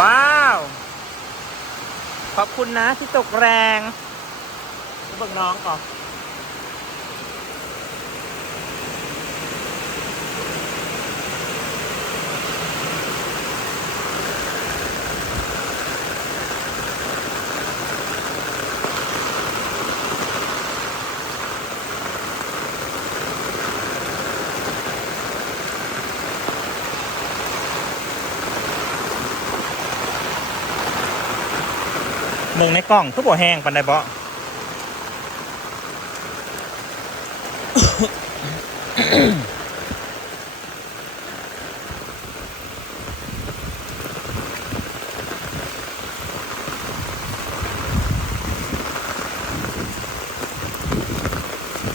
ว้าวขอบคุณนะที่ตกแรงเบิ่งน้องก่อนเบิ่งในกล่องคือบ่แห้งปานใดบ่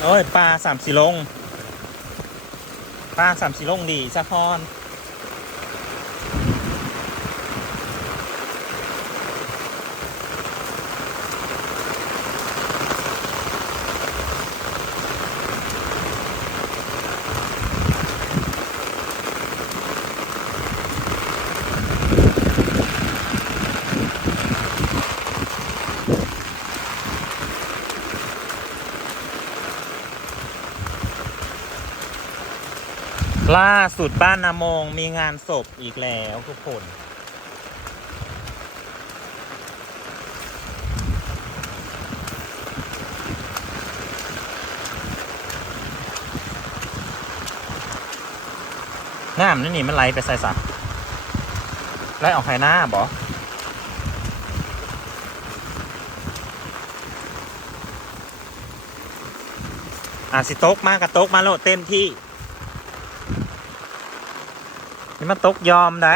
โอ้ยปลา3-4 ลงปลา3-4 ลงดีสะพอนล่าสุดบ้านนามงมีงานศพอีกแล้วทุกคนน้ำนี่มันไหลไปใส่สัตว์ไหลออกไห้หน้าบ่สิตกมากกับตกมาโลดเต็มที่นี่มันตกยอมได้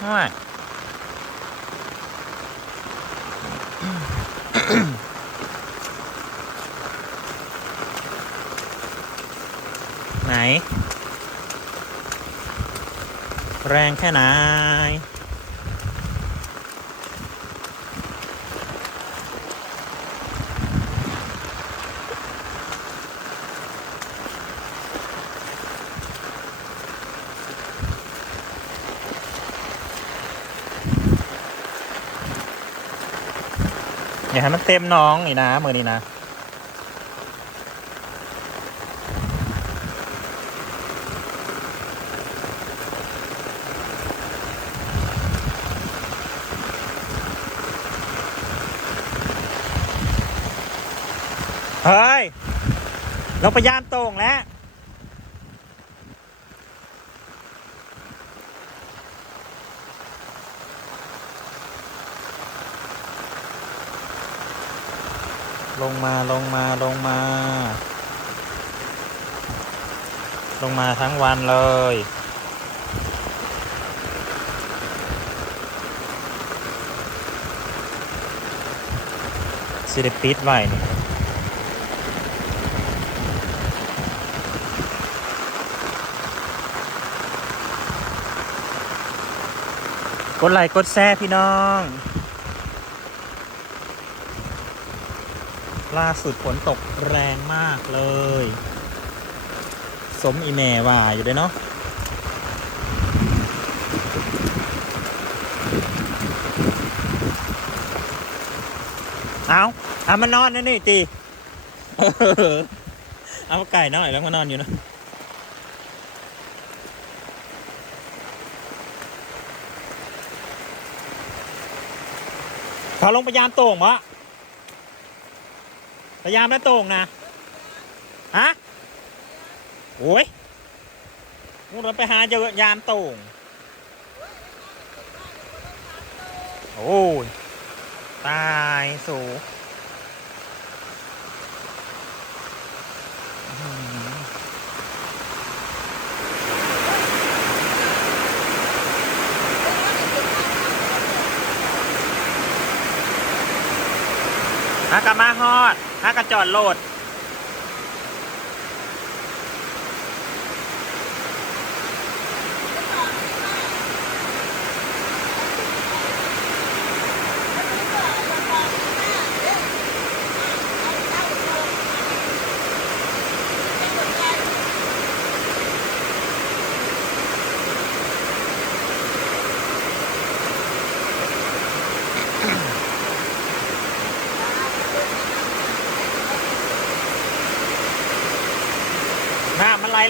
ไม่ไหนแรงแค่ไหนอย่าให้มันเต็มน้องนี่นะมือนี้นะเฮ้ยเราไปย่านโต่งแล้วลงมาลงมาลงมาลงมาทั้งวันเลยสิได้ปิดไว้นี่กดไลค์กดแชร์พี่น้องล่าสุดฝนตกแรงมากเลยสมอีแม่ว่าอยู่เลยเนาะเอามานอนนะนี่ตีเอาไก่น้อยแล้วมานอนอยู่นะเขาลงพยายามโต่งวะพยายามแล้วโต่งนะฮะโอ้ยเราไปหาเจอยามโต่งโอ้ยตายสูฮากามาฮอดฮากาจอดโหลด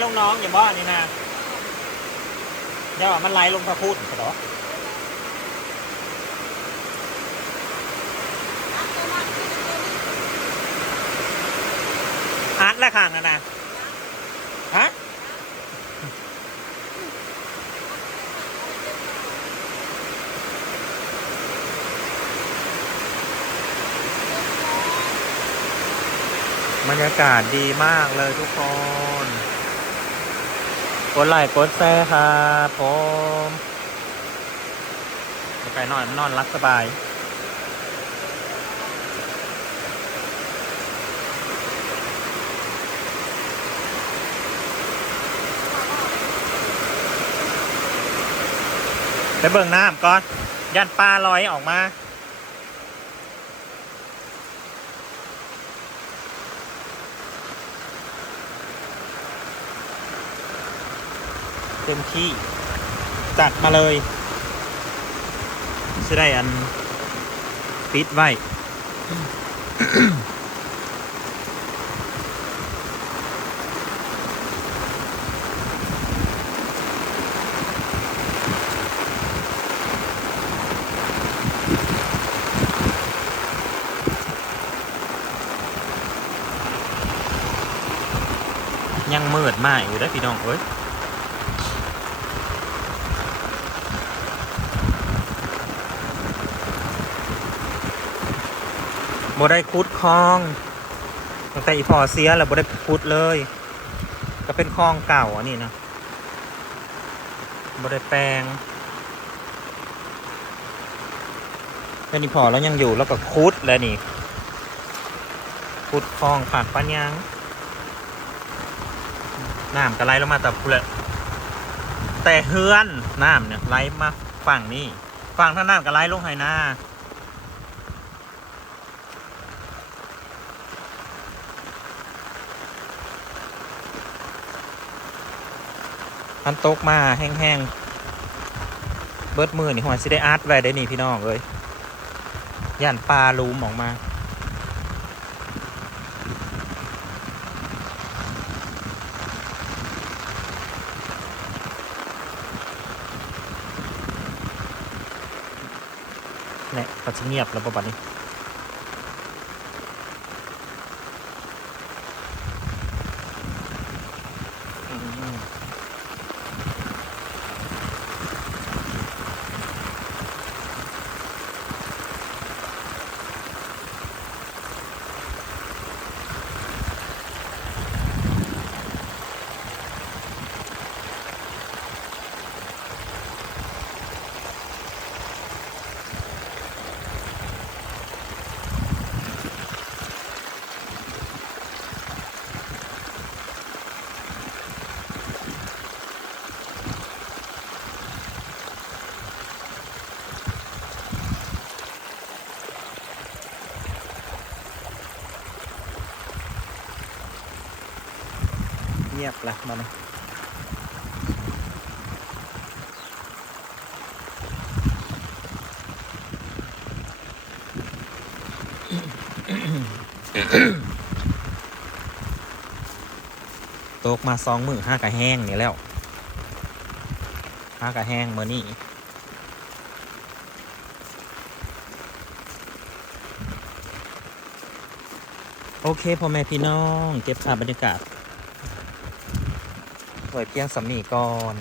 ลงน้องอย่าบ่นี่นะเดี๋ยวมันไหลลงพระพุทธกระดอกอาร์ตละข้างนั่นนะฮะบรรยากาศดีมากเลยทุกคนกดไลค์กดแชร์ครับผมไปนอนนอนรักสบายไปเบิ่งน้ำก่อนยันปลาลอยออกมาเต็มที่จัดมาเลยจะได้อันปิดไว้ ยังมืดมากอยู่ได้พี่น้องเอ้ยบ่ได้คุดคลองตั้งแต่อีพอเสียแล้วบ่ได้คุดเลยก็เป็นคลองเก่าอันนี้นะบ่ได้แปลงแต่นี่พอแล้วยังอยู่แล้วก็คุดแล้วนี่คุดคลองผ่านปัญญางน้ำก็ไหลลงมาแต่พุ่นแหละแต่เฮือนน้ำเนี่ยไหลมาฝั่งนี้ฝั่งท่างน้ำก็ไหลลงไหนามันตกมาแห้งๆเบิดมือนี่หัวสิได้อาร์ตไว้ได้นี่พี่น้องเอ้ยย่านปลาลูมออกมาเนี่ยเขาจะเงียบแล้วประมาณนี้เงียบละมันตกมา2 มื้อ5กะแห้งนี่แล้ว5กะแห้งมื้อนี้โอเคพ่อแม่พี่น้องเก็บภาพบรรยากาศไว้เพียงสำนีก่อน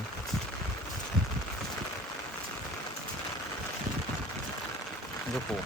ดูปู